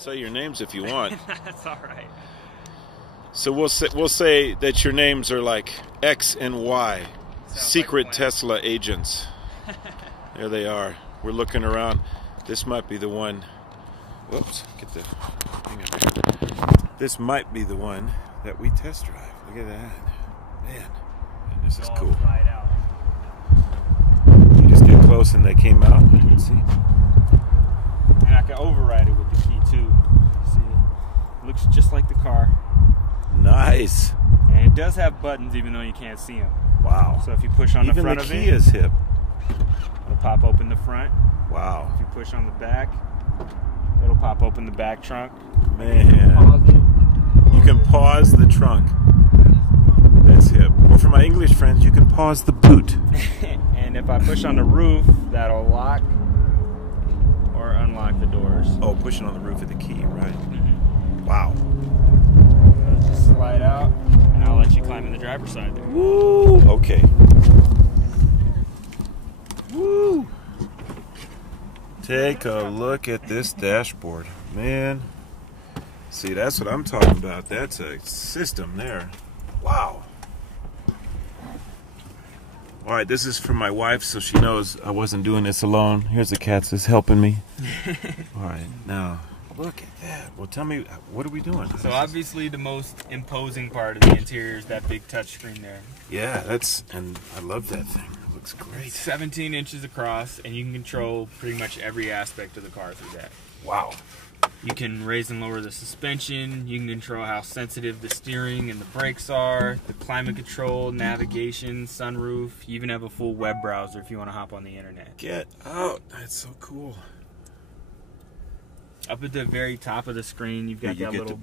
Say your names if you want. That's all right. So we'll say that your names are like X and Y, Sounds secret like a plan. Tesla agents. There they are. We're looking around. This might be the one. Whoops, get the thing up here. This might be the one that we test drive. Look at that. Man, and this is All cool. slide out. You just get close and they came out. You can see. And I can override it with the key too. See, it looks just like the car. Nice. And it does have buttons even though you can't see them. Wow. So if you push on Even the front the of key it, is hip. it'll pop open the front. Wow. If you push on the back, it'll pop open the back trunk. Man. Pause it. You can pause the trunk. That's hip. Or for my English friends, you can pause the boot. And if I push on the roof, that'll lock or unlock the doors. Oh, pushing on the roof of the key, right. Mm-hmm. Wow. Just slide out, and I'll let you climb in the driver's side there. Woo! Okay. Woo! Take a look at this dashboard. Man. See, that's what I'm talking about. That's a system there. Wow. All right, this is for my wife, so she knows I wasn't doing this alone. Here's the cat that's helping me. All right, now, look at that. Well, tell me, what are we doing? So obviously the most imposing part of the interior is that big touchscreen there. Yeah, and I love that thing. It looks great. 17 inches across, and you can control pretty much every aspect of the car through that. Wow. You can raise and lower the suspension, you can control how sensitive the steering and the brakes are, the climate control, navigation, sunroof. You even have a full web browser if you want to hop on the internet. Get out. That's so cool. Up at the very top of the screen, you've got that little...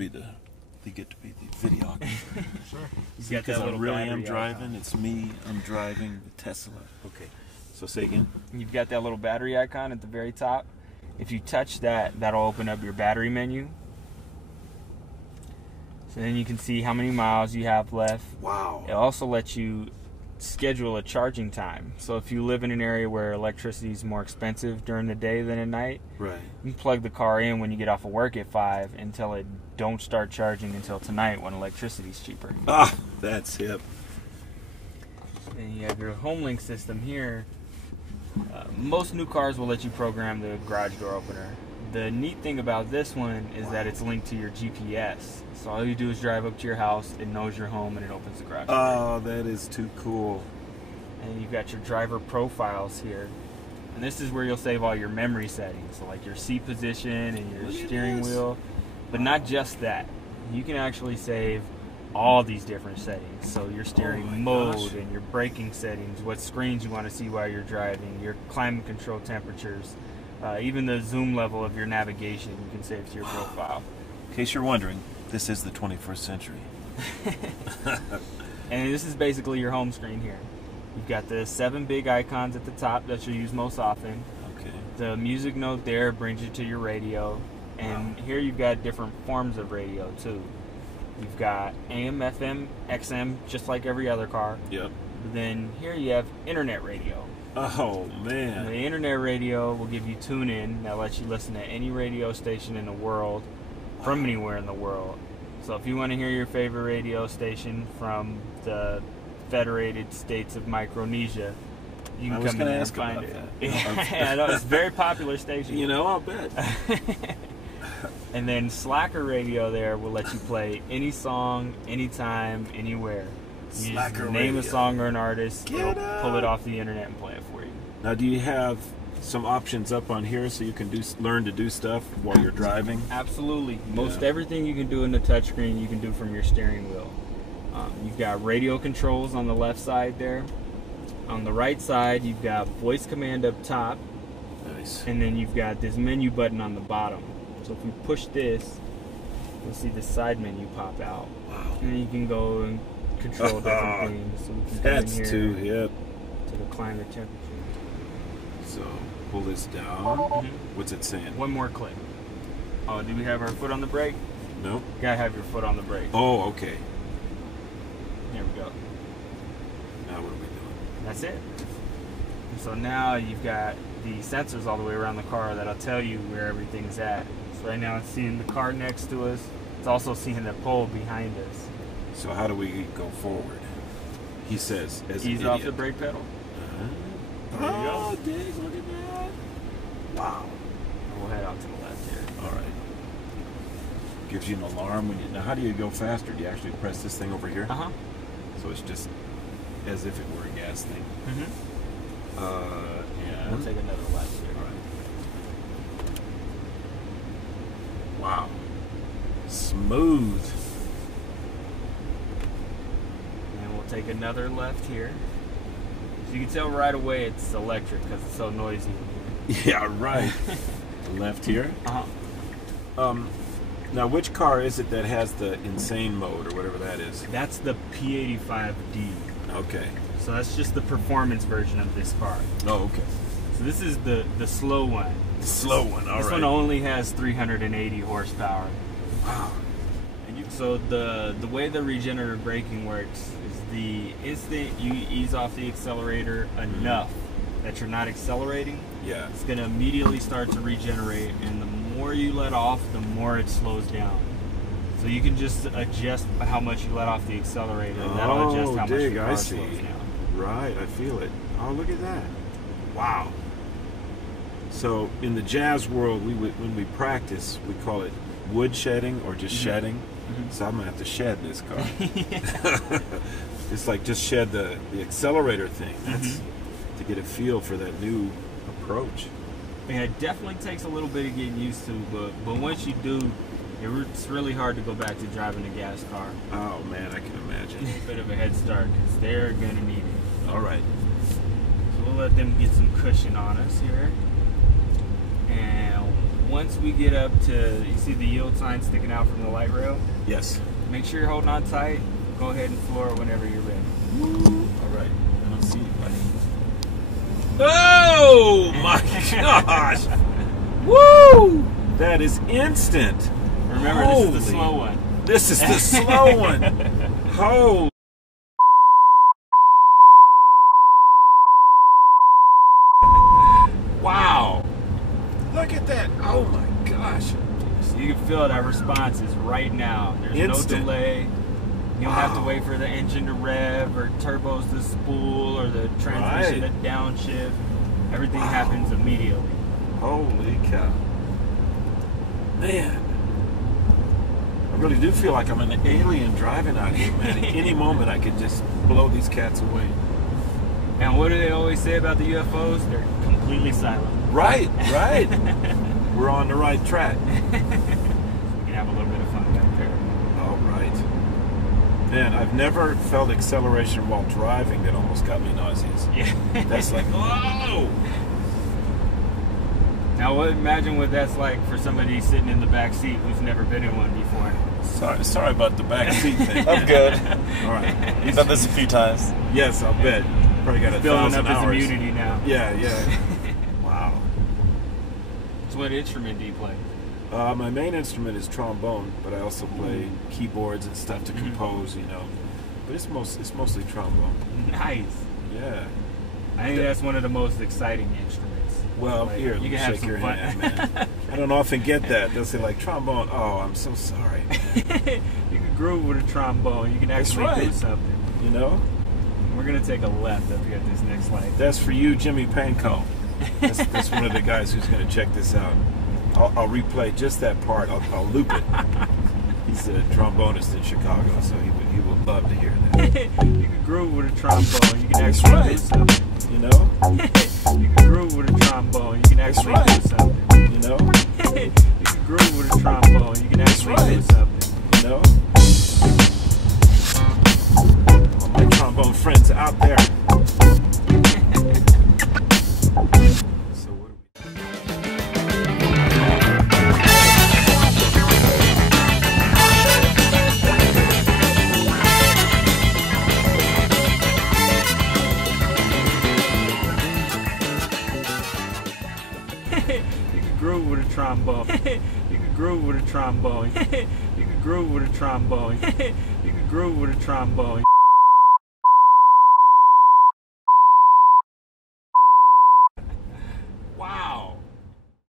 You get to be the videographer. Sure. See, because I really am driving. It's me. I'm driving the Tesla. Okay. So say again. You've got that little battery icon at the very top. If you touch that, that'll open up your battery menu. So then you can see how many miles you have left. Wow. It also lets you schedule a charging time. So if you live in an area where electricity is more expensive during the day than at night, right, you can plug the car in when you get off of work at 5 and tell it don't start charging until tonight when electricity's cheaper. Ah, that's hip. And you have your HomeLink system here. Most new cars will let you program the garage door opener. The neat thing about this one is that it's linked to your GPS. So all you do is drive up to your house, it knows you're home, and it opens the garage door. Oh, that is too cool. And you've got your driver profiles here. And this is where you'll save all your memory settings, so like your seat position and your steering wheel. But not just that. You can actually save all these different settings. So your steering mode and your braking settings, what screens you want to see while you're driving, your climate control temperatures, even the zoom level of your navigation you can save to your profile. In case you're wondering, this is the 21st century. And this is basically your home screen here. You've got the 7 big icons at the top that you'll use most often. Okay. The music note there brings you to your radio. And here you've got different forms of radio too. You've got AM, FM, XM, just like every other car. Yep. But then here you have internet radio. Oh, And man. the internet radio will give you tune-in that lets you listen to any radio station in the world from anywhere in the world. So if you want to hear your favorite radio station from the Federated States of Micronesia, you can come in and find it. Yeah, I know, it's a very popular station. You know, I'll bet. And then Slacker radio there will let you play any song, anytime, anywhere. You just name a song or an artist, it'll pull it off the internet and play it for you. Now, do you have some options up on here so you can learn to do stuff while you're driving? Absolutely. Most everything you can do in the touchscreen, you can do from your steering wheel. You've got radio controls on the left side there. On the right side, you've got voice command up top. Nice. And then you've got this menu button on the bottom. So if you push this, you'll see the side menu pop out. Wow. And then you can go and control different things. So we can That's come in too here hip. to the climate temperature. So pull this down. What's it saying? One more click. Oh, do we have our foot on the brake? Nope. You gotta have your foot on the brake. Oh, okay. There we go. Now what are we doing? That's it. And so now you've got the sensors all the way around the car that'll tell you where everything's at. So right now it's seeing the car next to us. It's also seeing the pole behind us. So how do we go forward? He says, as an Ease idiot. off the brake pedal. There you Oh, go. Diggs, look at that. Wow. And we'll head out to the left here. All right. Gives you an alarm when you. Now, how do you go faster? Do you actually press this thing over here? Uh-huh. So it's just as if it were a gas thing. Mm-hmm. And We'll take another left here. All right. Wow. Smooth. And we'll take another left here. So you can tell right away it's electric because it's so noisy. Yeah, right. Left here. Uh-huh. Now, which car is it that has the insane mode or whatever that is? That's the P85D. Okay. So that's just the performance version of this car. Oh, okay. So this is the slow one. The slow one. All This right. one only has 380 horsepower. Wow. So the way the regenerative braking works is the instant you ease off the accelerator enough that you're not accelerating, Yeah. it's going to immediately start to regenerate, and the more you let off, the more it slows down. So you can just adjust how much you let off the accelerator, and that'll adjust how much the car slows down. Right, I feel it. Oh, look at that. Wow. So in the jazz world, when we practice, we call it wood shedding or just shedding. So I'm gonna have to shed this car. It's like just shed the accelerator thing. That's to get a feel for that new approach. Yeah, it definitely takes a little bit of getting used to, but once you do, it's really hard to go back to driving a gas car. Oh man, I can imagine. A bit of a head start because they're gonna need it. All right. So we'll let them get some cushion on us here. And once we get up to, you see the yield sign sticking out from the light rail? Yes. Make sure you're holding on tight. Go ahead and floor it whenever you're ready. All right. I don't see anybody. Oh my gosh! Woo! That is instant. Remember, this is the slow one. This is the slow one. Holy. Wow. Look at that. Oh my gosh. So you can feel that response is right now. There's Instant. no delay. You don't have to wait for the engine to rev or turbos to spool or the transmission to downshift. Everything happens immediately. Holy cow. Man. I really do feel like I'm an alien driving out here, man. At any moment I could just blow these cats away. And what do they always say about the UFOs? They're completely silent. Right, right. We're on the right track. We can have a little bit of fun back there. All right. Man, I've never felt acceleration while driving that almost got me nauseous. Yeah. That's like, whoa! Now, imagine what that's like for somebody sitting in the back seat who's never been in one before. Sorry about the back seat thing. I'm good. All right. He's done this a few times. Yes, I'll bet. Probably got Building 1,000 up his hours. immunity now. Yeah, yeah. Wow. So what instrument do you play? My main instrument is trombone, but I also play keyboards and stuff to compose, you know. But it's mostly trombone. Nice. Yeah. I think that's one of the most exciting instruments. Well, Like, here, you let me can have shake some your fun. hand, man. I don't often get that. They'll say like trombone. Oh, I'm so sorry. You can groove with a trombone. You can That's actually right. do something. You know? We're gonna take a left up here at this next light. That's for you, Jimmy Pankow. That's one of the guys who's going to check this out. I'll replay just that part. I'll loop it. He's a trombonist in Chicago, so he will love to hear that. You can groove with a trombone. You can That's actually right. do something. You know? You can groove with a trombone. You can That's actually right. do something. You know? You can groove with a trombone. You can actually do right. something. You know? All my trombone friends out there. So what do we You can groove with a trombone. You can groove with a trombone. You can groove with a trombone. You can groove with a trombone.